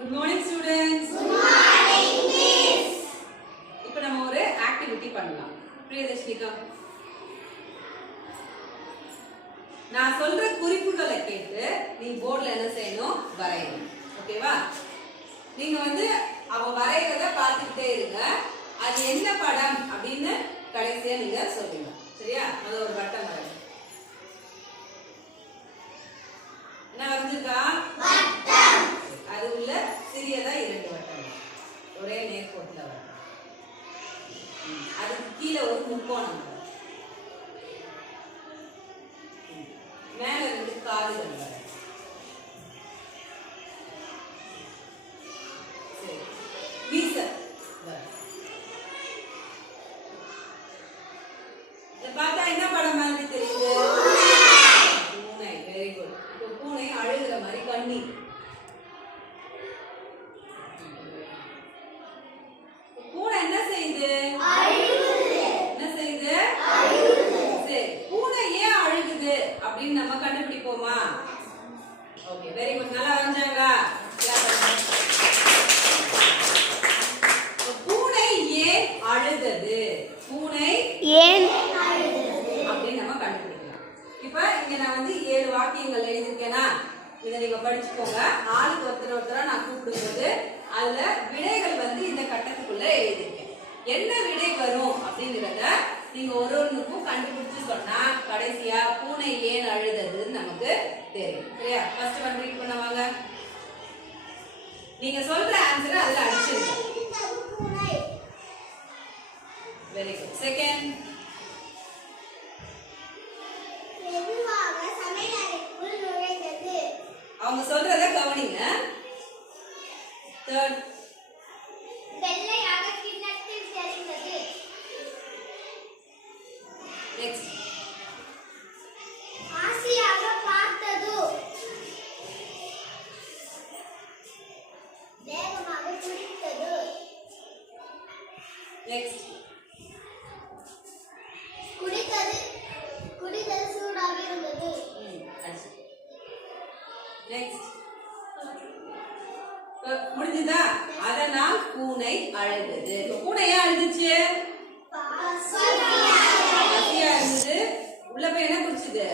Good morning students. Good morning miss. இப்போ நம்ம ஒரு ஆக்டிவிட்டி பண்ணலாம். பிரியதர்ஷினிகா, நான் சொல்ற குறிப்புகளை கேட்டு நீ போர்ட்ல என்ன செய்யணும்? வரையணும். ஓகேவா? நீங்க அவ வரையறத பார்த்துட்டே இருங்க. அது என்ன படம் அப்படின்னு கடைசியா நீங்க சொல்லுங்க. சரியா? அது ஒரு வட்டம் வரையணும். என்ன வரைஞ்சிருக்கா? வட்டம். அது உள்ள சிறியதா 2 வட்டம் ஒரே நேர்கோட்டுல வரும். அதுக்கு கீழே ஒரு முக்கோணம் வரும். மேல 2 காதுகள் வரும். சரி, மீச வரும். இத பார்த்தா என்ன படம் மாதிரி தெரியுது? பூனை. Very good. இப்போ பூனை அழுகிற மாதிரி கண்ணீர். பூனை என்ன செய்யுது? என்ன செய்யுது? சரி, பூனை ஏன் அழுகுது அப்படின்னு நம்ம கண்டுபிடிப்போமா? Okay, very good. நல்லா வரைஞ்சாங்க. பூனை ஏன் அழுதது? பூனை ஏன் அப்படின்னு நம்ம கண்டுபிடிக்கலாம். இப்ப இங்க நான் 7 வாக்கியங்கள் எழுதிருக்கேனா, இதை நீங்க படிச்சுக்கோங்க. ஆளுக்கு ஒருத்தரா நான் கூப்பிடும்போது அதுல விடைகள் இந்த கட்டத்துக்குள்ள எழுதிருக்கேன். என்ன விடை வரும் அப்படிங்கறத நீங்க ஒருவருக்கும் கண்டுபிடிச்சு சொன்னா கடைசியா பூனை ஏன் அழுததுன்னு நமக்கு தெரியும். சரியா? ஃபர்ஸ்ட் ஒன் ரீட் பண்ணுவாங்க. நீங்க சொல்ற ஆன்சரை அதுல அடிச்சிருங்க. Very good. செகண்ட், அவங்க சொல்றத கவனிங்க. தேர்ட், வெள்ளையாக கிண்ணத்தில் தெரிந்தது. நெக்ஸ்ட், ஆசையாக பார்த்தது. வேகமாக குடித்தது. நெக்ஸ்ட், குடித்தது சூடாக இருந்தது. நெக்ஸ்ட், முடிஞ்சதா? அதனால் பூனை அழுதது. பூனை ஏன் அழுதுச்சு? பசியா இருந்தது. உள்ள போய் என்ன குடிச்சது?